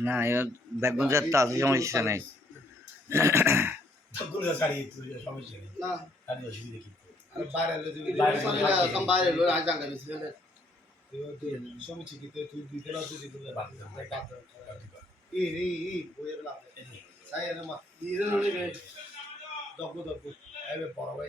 না এবার যার তাতে সমস্যা নেই তখন ছাড়িয়ে তো সমস্যা নেই না ছাড়িয়ে অসুবিধা কি আর বাইরে এলে তুমি বাইরে বাইরে থাকে। কাম বাইরে এলো আজ জাঙ্গা দিছিল সমস্যা কি তুই তুই দিতে না তুই দিতে না ই ই ই বইয়ের লাভ সাই এর মা দিলে নলে গে দব্বু দব্বু এবে বড় ভাই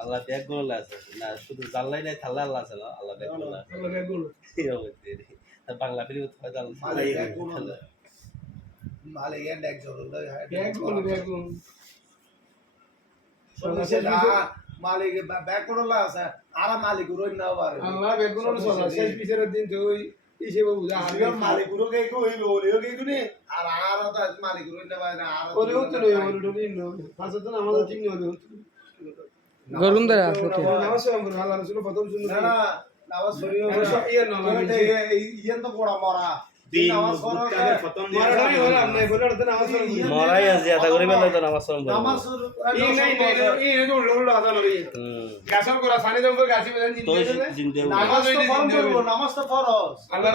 আল্লাহ আছে আল্লাহ আছে না শুধু জানলাই নাই থাল্লা আল্লাহ আছে না আল্লাহ আছে বাংলা মালিক আছে আর মালিক রই না পারে আল্লাহ বেগুন চলা শেষ বিচারের দিন তুই হিসেবে বুঝা হারিয়ে আলিও মালিকগুলো কে কো হইবে ওলিও কে গুনি আর আর তো মালিক রই না পারে আর ওরে উত্তর হয়ে বলে ঢুকি নো ফাঁসে তো আমাদের ঠিক গরুম আমরা আল্লাহ রাসূল প্রথম না না নামাজ ইয়ে না তো মরা পড়ো মুসলিমদের প্রথম দিন মারাটাই হলো আমরা বলে ওটা নামাজ পড়ব মরাই আছে এটা করে বেলা তো নামাজ পড়ব নামাজ ই নাই নাই। ই তো উল্টো উল্টো কথা নবী হুম। গাছর করা সানি দম করে গাছি দিয়ে জিন্দে নামাজ তো ফরজ নামাজ তো ফরজ আল্লাহ